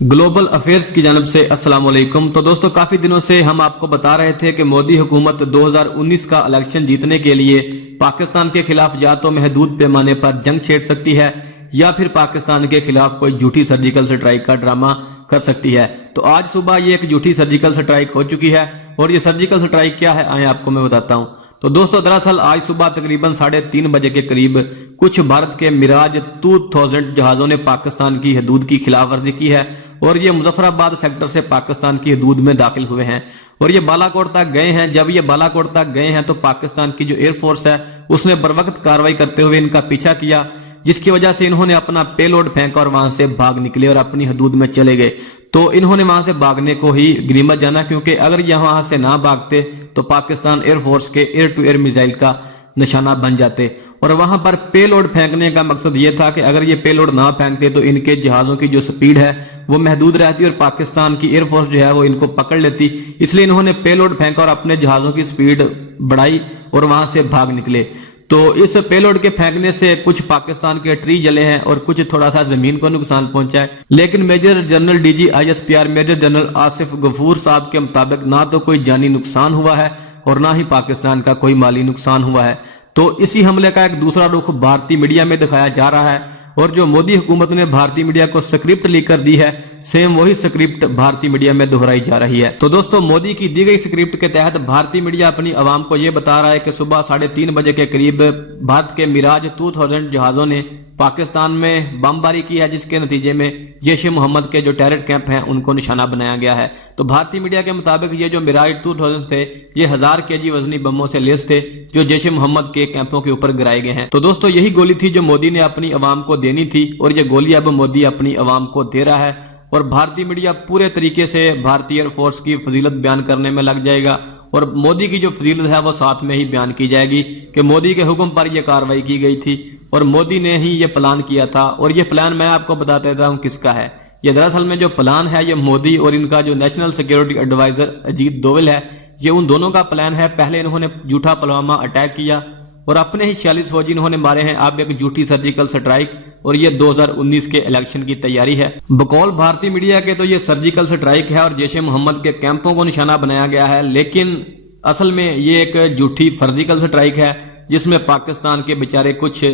Global affairs की जानिब से अस्सलाम वालेकुम। तो दोस्तों, काफी दिनों से हम आपको बता रहे थे कि मोदी हुकूमत 2019 का इलेक्शन जीतने के लिए पाकिस्तान के खिलाफ या तो महदूद पैमाने पर जंग छेड़ सकती है या फिर पाकिस्तान के खिलाफ कोई झूठी सर्जिकल स्ट्राइक का ड्रामा कर सकती है। तो आज सुबह ये एक झूठी सर्जिकल स्ट्राइक हो चुकी है और ये सर्जिकल स्ट्राइक क्या है आए आपको मैं बताता हूं। तो दोस्तों, दरअसल आज सुबह तकरीबन 3:30 बजे के करीब कुछ भारत के मिराज 2000 जहाजों ने पाकिस्तान की हदूद की खिलाफ वर्जी की है और ये मुजफ्फराबाद सेक्टर से पाकिस्तान की हदूद में दाखिल हुए हैं और ये बालाकोट तक गए हैं। जब ये बालाकोट तक गए हैं तो पाकिस्तान की जो एयरफोर्स है उसने बरवक्त कार्रवाई करते हुए इनका पीछा किया, जिसकी वजह से इन्होंने अपना पेलोड फेंका और वहां से भाग निकले और अपनी हदूद में चले गए। तो इन्होंने वहां से भागने को ही गनीमत जाना, क्योंकि अगर ये वहां से ना भागते तो पाकिस्तान एयरफोर्स के एयर टू एयर मिसाइल का निशाना बन जाते। और वहां पर पेलोड फेंकने का मकसद ये था कि अगर ये पेलोड ना फेंकते तो इनके जहाजों की जो स्पीड है वो महदूद रहती और पाकिस्तान की एयरफोर्स जो है वो इनको पकड़ लेती। इसलिए इन्होंने पेलोड फेंका और अपने जहाजों की स्पीड बढ़ाई और वहां से भाग निकले। तो इस पेलोड के फेंकने से कुछ पाकिस्तान के ट्री जले हैं और कुछ थोड़ा सा जमीन को नुकसान पहुंचा है। लेकिन major general DG ISPR major general Asif Ghafoor साहब के मुताबिक ना तो कोई जानी नुकसान हुआ है और ना ही पाकिस्तान का कोई माली नुकसान हुआ है। तो इसी हमले का एक दूसरा रुख भारतीय मीडिया में दिखाया जा रहा है और जो मोदी हुकूमत ने भारतीय मीडिया को स्क्रिप्ट लेकर दी है, सेम वही स्क्रिप्ट भारतीय मीडिया में दोहराई जा रही है। तो दोस्तों, मोदी की दी गई स्क्रिप्ट के तहत भारतीय मीडिया अपनी आवाम को यह बता रहा है कि सुबह 3:30 बजे के करीब भारत के मिराज 2000 जहाजों ने पाकिस्तान में बमबारी की है, जिसके नतीजे में जैश-ए-मोहम्मद के जो टेरर कैंप हैं उनको निशाना बनाया गया है। तो भारतीय मीडिया के मुताबिक ये जो मिराज 2000 थे ये 1000 kg वजनी बमों से लेस थे जो जैश-ए-मोहम्मद के कैंपों के ऊपर गिराए गए हैं। तो दोस्तों, यही गोली थी जो मोदी ने अपनी आवाम को देनी थी और ये गोली अब मोदी अपनी आवाम को दे रहा है। और भारतीय मीडिया पूरे तरीके से भारतीय एयरफोर्स की फजीलत बयान करने में लग जाएगा और मोदी की जो फजीलत है वो साथ में ही बयान की जाएगी कि मोदी के हुक्म पर यह कार्रवाई की गई थी और मोदी ने ही ये प्लान किया था। और ये प्लान मैं आपको बता देता हूं किसका है। ये दरअसल में जो प्लान है ये मोदी और इनका जो national security adviser Ajit Doval है, ये उन दोनों का प्लान है। पहले इन्होंने झूठा पुलवामा अटैक किया और अपने ही 46 फौजी इन्होंने मारे हैं। अब एक झूठी सर्जिकल स्ट्राइक और ये 2019 के इलेक्शन की तैयारी है। बकौल भारतीय मीडिया के तो ये सर्जिकल स्ट्राइक है और जैश-ए-मोहम्मद के कैंपों को निशाना बनाया गया है, लेकिन असल में ये एक झूठी सर्जिकल स्ट्राइक है जिसमें पाकिस्तान के बेचारे कुछ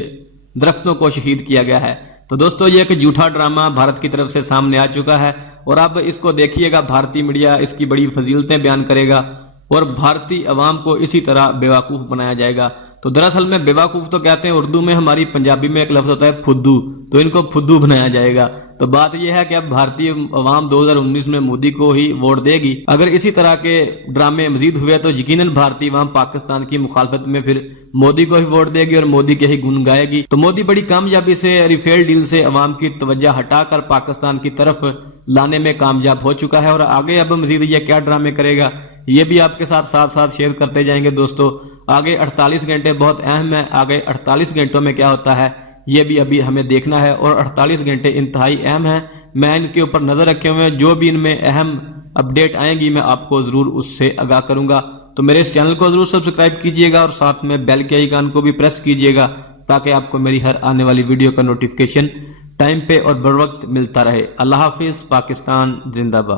दरख्तों को शहीद किया गया है। तो दोस्तों, ये एक झूठा ड्रामा भारत की तरफ से सामने आ चुका है और अब इसको देखिएगा भारतीय मीडिया इसकी बड़ी फजीलतें बयान करेगा और भारतीय अवाम को इसी तरह बेवकूफ बनाया जाएगा। तो दरअसल में बेवकूफ तो कहते हैं उर्दू में, हमारी पंजाबी में एक लफ्ज होता है फुद्दू, तो इनको फुद्दू बनाया जाएगा। तो बात यह है कि अब भारतीय अवाम 2019 में मोदी को ही वोट देगी। अगर इसी तरह के ड्रामे मजीद हुए तो यकीनन भारतीय अवाम पाकिस्तान की मुखालफत में फिर मोदी को ही वोट देगी और मोदी के ही गुण गाएगी। तो मोदी बड़ी कामयाबी से राफेल डील से अवाम की तवज्जो हटाकर पाकिस्तान की तरफ लाने में कामयाब हो चुका है और आगे अब मजीद ये क्या ड्रामे करेगा ये भी आपके साथ साथ शेयर करते जाएंगे। दोस्तों, आगे 48 घंटे बहुत अहम है। आगे 48 घंटों में क्या होता है ये भी अभी हमें देखना है और 48 घंटे इंतहाई अहम है। मैं इनके ऊपर नजर रखे हुए हैं, जो भी इनमें अहम अपडेट आएंगी मैं आपको जरूर उससे आगाह करूंगा। तो मेरे इस चैनल को जरूर सब्सक्राइब कीजिएगा और साथ में बेल के आइकन को भी प्रेस कीजिएगा ताकि आपको मेरी हर आने वाली वीडियो का नोटिफिकेशन टाइम पे और बर वक्त मिलता रहे। अल्लाह हाफिज। पाकिस्तान जिंदाबाद।